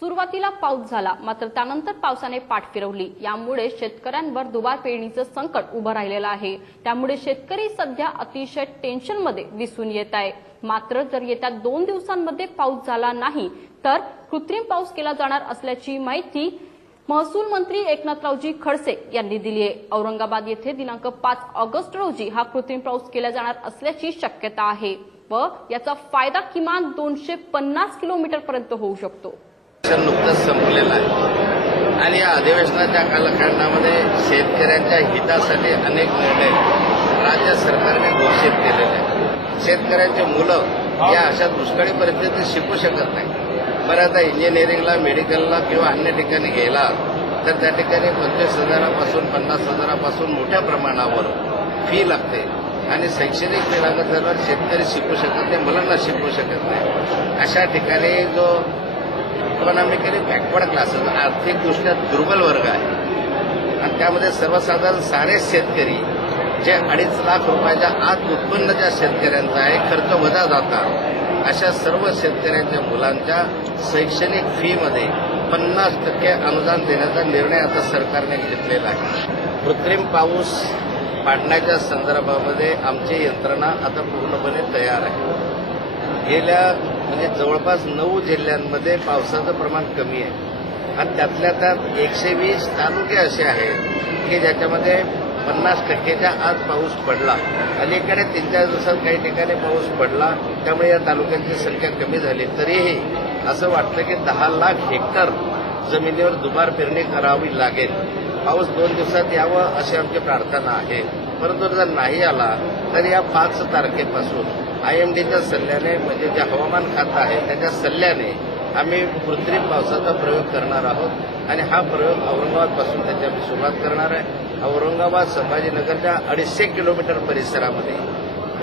सुरुवातीला पाऊस झाला मात्र त्यानंतर पावसाने पाठ फिरवली. यामुळे शेतकऱ्यांवर दुबार पेरणीचं संकट उभं राहिलेलं आहे. त्यामुळे शेतकरी सध्या अतिशय टेन्शनमध्ये दिसून येत आहे. मात्र जर येत्या दोन दिवसांमध्ये पाऊस झाला नाही तर कृत्रिम पाऊस केला जाणार असल्याची माहिती महसूल मंत्री एकनाथरावजी खडसे यांनी दिली आहे. औरंगाबाद येथे दिनांक पाच ऑगस्ट रोजी हा कृत्रिम पाऊस केला जाणार असल्याची शक्यता आहे व याचा फायदा किमान दोनशे पन्नास किलोमीटर पर्यंत होऊ शकतो. नुकतंच संपलेलं आहे. आणि या अधिवेशनाच्या कालखंडामध्ये शेतकऱ्यांच्या हितासाठी अनेक निर्णय राज्य सरकारने घोषित केलेले आहेत. शेतकऱ्यांची मुलं या अशा दुष्काळी परिस्थितीत शिकू शकत नाही बरं आता इंजिनिअरिंगला मेडिकलला किंवा अन्य ठिकाणी गेला तर त्या ठिकाणी पंचवीस हजारापासून पन्नास हजारापासून मोठ्या प्रमाणावर फी लागते. आणि शैक्षणिक विभागात लागत शेतकरी शिकू शकत नाही मुलांना शिकवू शकत नाही. अशा ठिकाणी जो इकॉनॉमिकली बॅकवर्ड क्लासेस आर्थिकदृष्ट्या दुर्बल वर्ग आहे. आणि त्यामध्ये सर्वसाधारण सारेच शेतकरी जे अडीच लाख रुपयाच्या आत उत्पन्न ज्या शेतकऱ्यांचा आहे खर्च वजा जातात अशा सर्व शेतकऱ्यांच्या मुलांच्या शैक्षणिक फीमध्ये पन्नास टक्के अनुदान देण्याचा निर्णय आता सरकारने घेतलेला आहे. कृत्रिम पाऊस पाडण्याच्या संदर्भामध्ये आमची यंत्रणा आता पूर्णपणे तयार आहे. गेल्या म्हणजे जवळपास नऊ जिल्ह्यांमध्ये पावसाचं प्रमाण कमी आहे. आणि त्यातल्या त्यात एकशे वीस तालुके असे आहेत की ज्याच्यामध्ये पन्नास टक्केच्या आत पाऊस पडला. अलीकडे तीन चार दिवसात काही ठिकाणी पाऊस पडला त्यामुळे या तालुक्यांची संख्या कमी झाली. तरीही असं वाटतं की दहा लाख हेक्टर जमिनीवर दुबार पेरणी करावी लागेल. पाऊस दोन दिवसात यावं अशी आमची प्रार्थना आहे. परंतु जर नाही आला तर या पाच तारखेपासून आय एम डीच्या सल्ल्याने म्हणजे जे हवामान खातं आहे त्याच्या सल्ल्याने आम्ही कृत्रिम पावसाचा प्रयोग करणार आहोत. आणि हा प्रयोग औरंगाबादपासून त्याची आम्ही सुरुवात करणार आहे. औरंगाबाद संभाजीनगरच्या अडीचशे किलोमीटर परिसरामध्ये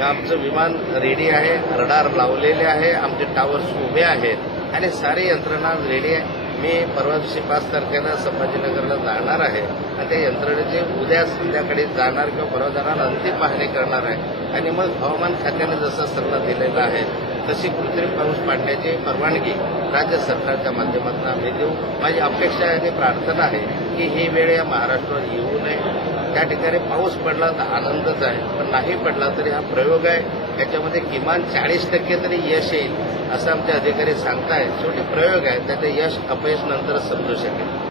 आमचं विमान रेडी आहे रडार लावलेले आहे आमचे टावर्स उभे आहेत आणि सारी यंत्रणा रेडी आहे. मी परवा दिवशी पाच तारखेला संभाजीनगरला जाणार आहे. आणि त्या यंत्रणेचे उद्या संध्याकाळी जाणार किंवा परवा जाणार अंतिम पाहणी करणार आहे. आणि मग हवामान खात्याने जसा सल्ला दिलेला आहे तशी कृत्रिम पाऊस पाडण्याची परवानगी राज्य सरकारच्या माध्यमातून आम्ही देऊ. माझी अपेक्षा आहे आणि प्रार्थना आहे की ही वेळ या महाराष्ट्रात येऊ नये. त्या ठिकाणी पाऊस पडला तर आनंदच आहे पण नाही पडला तरी हा प्रयोग आहे. त्याच्यामध्ये किमान चाळीस टक्के तरी यश येईल असं आमचे अधिकारी सांगतायत. शेवटी प्रयोग आहे त्याचे यश अपयश नंतर समजू शकेल.